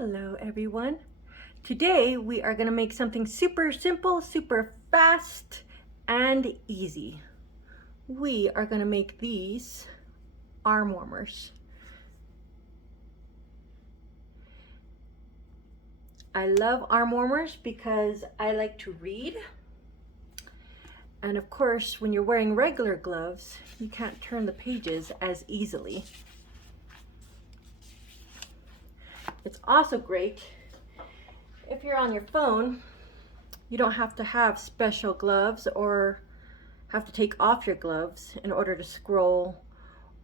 Hello everyone. Today we are going to make something super simple, super fast, and easy. We are going to make these arm warmers. I love arm warmers because I like to read. And of course, when you're wearing regular gloves, you can't turn the pages as easily. It's also great if you're on your phone. You don't have to have special gloves or have to take off your gloves in order to scroll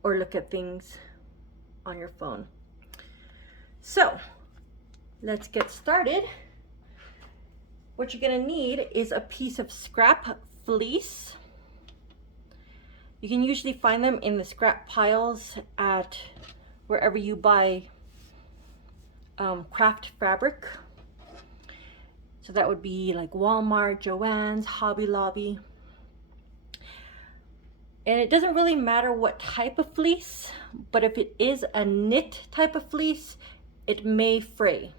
or look at things on your phone. So let's get started. What you're going to need is a piece of scrap fleece. You can usually find them in the scrap piles at wherever you buy craft fabric. So that would be like Walmart, Joann's, Hobby Lobby. And it doesn't really matter what type of fleece, but if it is a knit type of fleece, it may fray.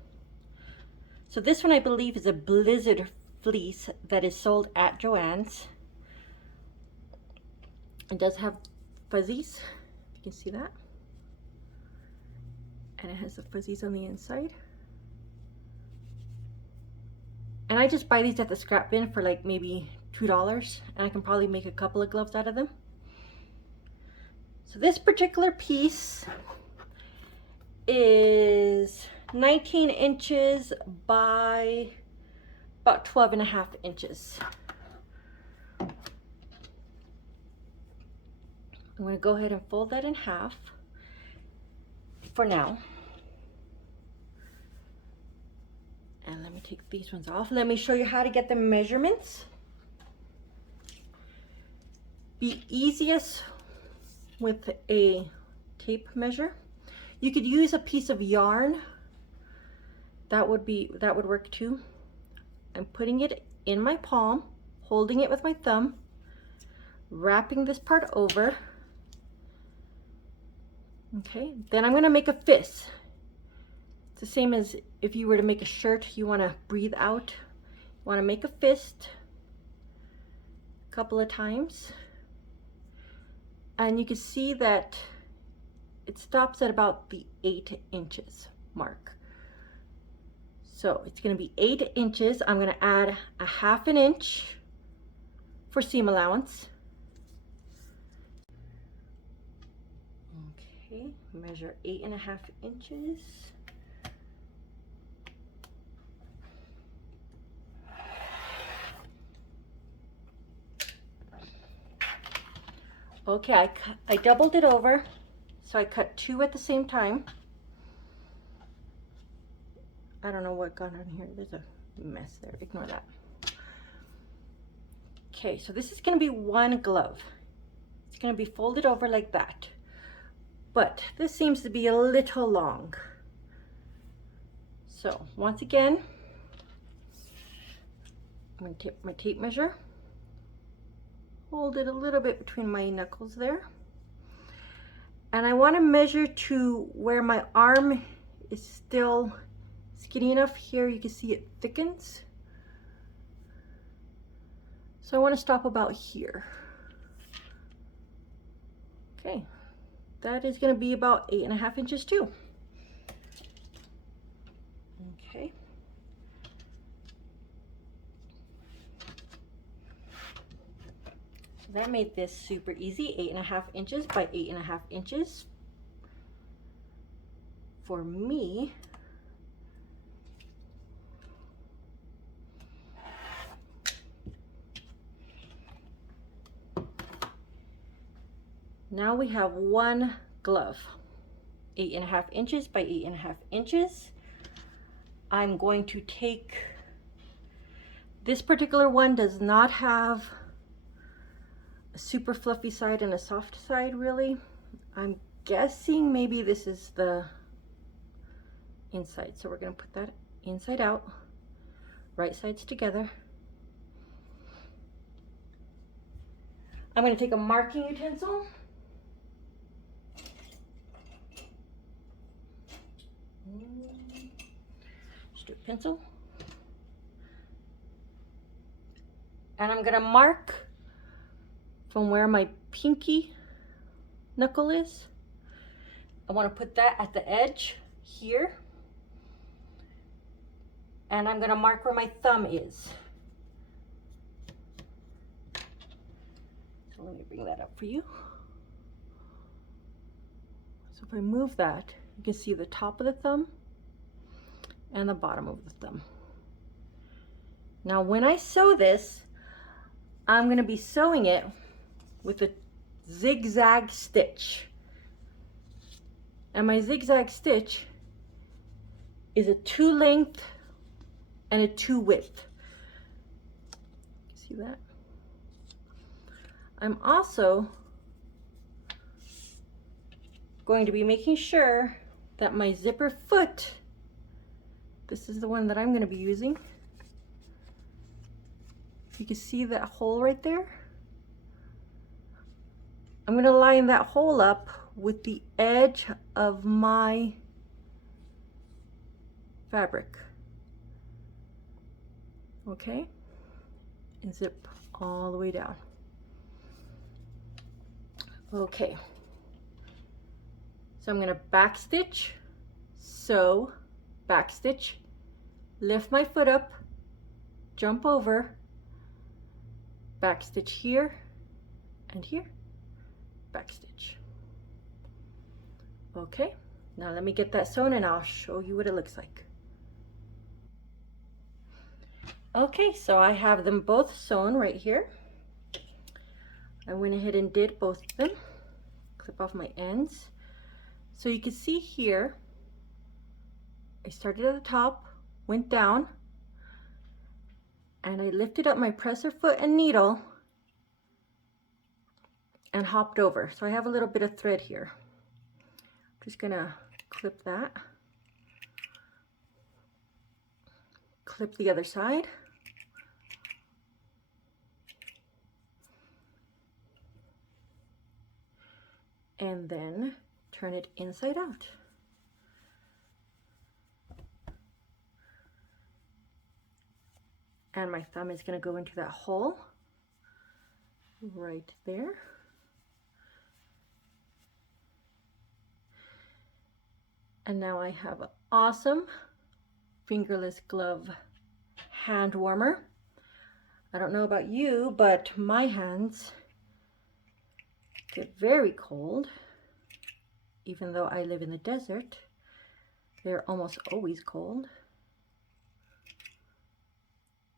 So this one I believe is a blizzard fleece that is sold at Joann's. It does have fuzzies, if you can see that. And it has the fuzzies on the inside. And I just buy these at the scrap bin for like maybe $2, and I can probably make a couple of gloves out of them. So this particular piece is 19 inches by about 12.5 inches. I'm going to go ahead and fold that in half for now. And let me take these ones off. Let me show you how to get the measurements. Be easiest with a tape measure. You could use a piece of yarn. That would work too. I'm putting it in my palm, holding it with my thumb, wrapping this part over. Okay, then I'm going to make a fist. It's the same as if you were to make a shirt. You want to breathe out. You want to make a fist a couple of times. And you can see that it stops at about the 8 inches mark. So it's going to be 8 inches. I'm going to add a 1/2 inch for seam allowance. Okay, measure 8.5 inches. Okay, I doubled it over, so I cut 2 at the same time. I don't know what got on here. There's a mess there. Ignore that. Okay, so this is going to be one glove. It's going to be folded over like that. But this seems to be a little long. So once again, I'm going to take my tape measure. Hold it a little bit between my knuckles there. And I want to measure to where my arm is still skinny enough. Here you can see it thickens. So I want to stop about here. Okay, that is going to be about 8.5 inches too. Okay. That made this super easy. 8.5 inches by 8.5 inches for me. Now we have one glove. 8.5 inches by 8.5 inches. I'm going to take, this particular one does not have a super fluffy side and a soft side really. I'm guessing maybe this is the inside. So we're going to put that inside out, right sides together. I'm going to take a marking utensil. do a pencil. And I'm gonna mark from where my pinky knuckle is. I want to put that at the edge here. And I'm gonna mark where my thumb is. So let me bring that up for you. So if I move that, you can see the top of the thumb and the bottom of the thumb. Now when I sew this, I'm going to be sewing it with a zigzag stitch. And my zigzag stitch is a 2 length and a 2 width. See that? I'm also going to be making sure that my zipper foot, this is the one that I'm going to be using. You can see that hole right there. I'm going to line that hole up with the edge of my fabric. Okay? And zip all the way down. Okay. So I'm going to back stitch, sew, back stitch, lift my foot up, jump over, back stitch here and here, back stitch. Okay, now let me get that sewn and I'll show you what it looks like. Okay, so I have them both sewn right here. I went ahead and did both of them. Clip off my ends. So you can see here, I started at the top, went down, and I lifted up my presser foot and needle and hopped over. So I have a little bit of thread here. I'm just gonna clip that. Clip the other side. And then turn it inside out. And my thumb is going to go into that hole right there. And now I have an awesome fingerless glove hand warmer. I don't know about you, but my hands get very cold. Even though I live in the desert, they're almost always cold.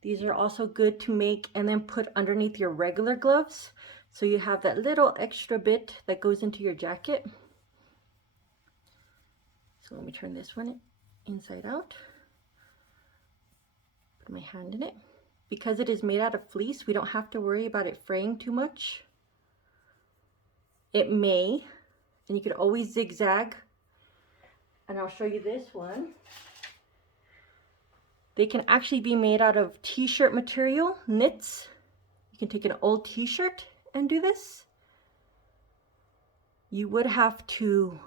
These are also good to make and then put underneath your regular gloves, so you have that little extra bit that goes into your jacket. So let me turn this one inside out. Put my hand in it. Because it is made out of fleece, we don't have to worry about it fraying too much. It may, and you could always zigzag. And I'll show you this one. They can actually be made out of t-shirt material, knits. You can take an old t-shirt and do this. You would have to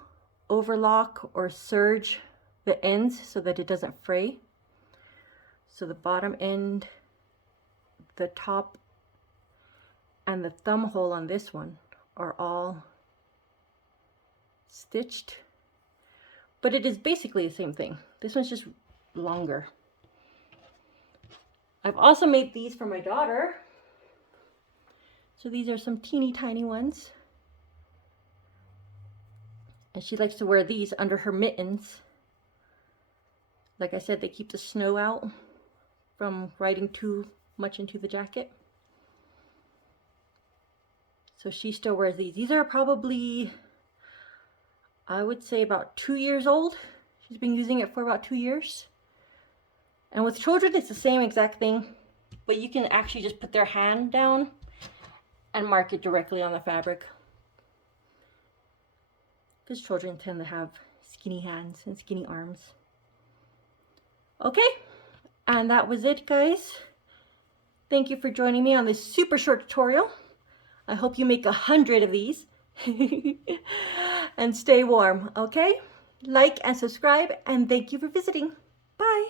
overlock or serge the ends so that it doesn't fray. So the bottom end, the top, and the thumb hole on this one are all stitched, but it is basically the same thing. This one's just longer. I've also made these for my daughter. So these are some teeny tiny ones. And she likes to wear these under her mittens. Like I said, they keep the snow out from riding too much into the jacket. So she still wears these. These are probably, I would say, about 2 years old. She's been using it for about 2 years. And with children, it's the same exact thing, but you can actually just put their hand down and mark it directly on the fabric. Because children tend to have skinny hands and skinny arms. Okay, and that was it, guys. Thank you for joining me on this super short tutorial. I hope you make 100 of these. And stay warm, okay? Like and subscribe, and thank you for visiting. Bye.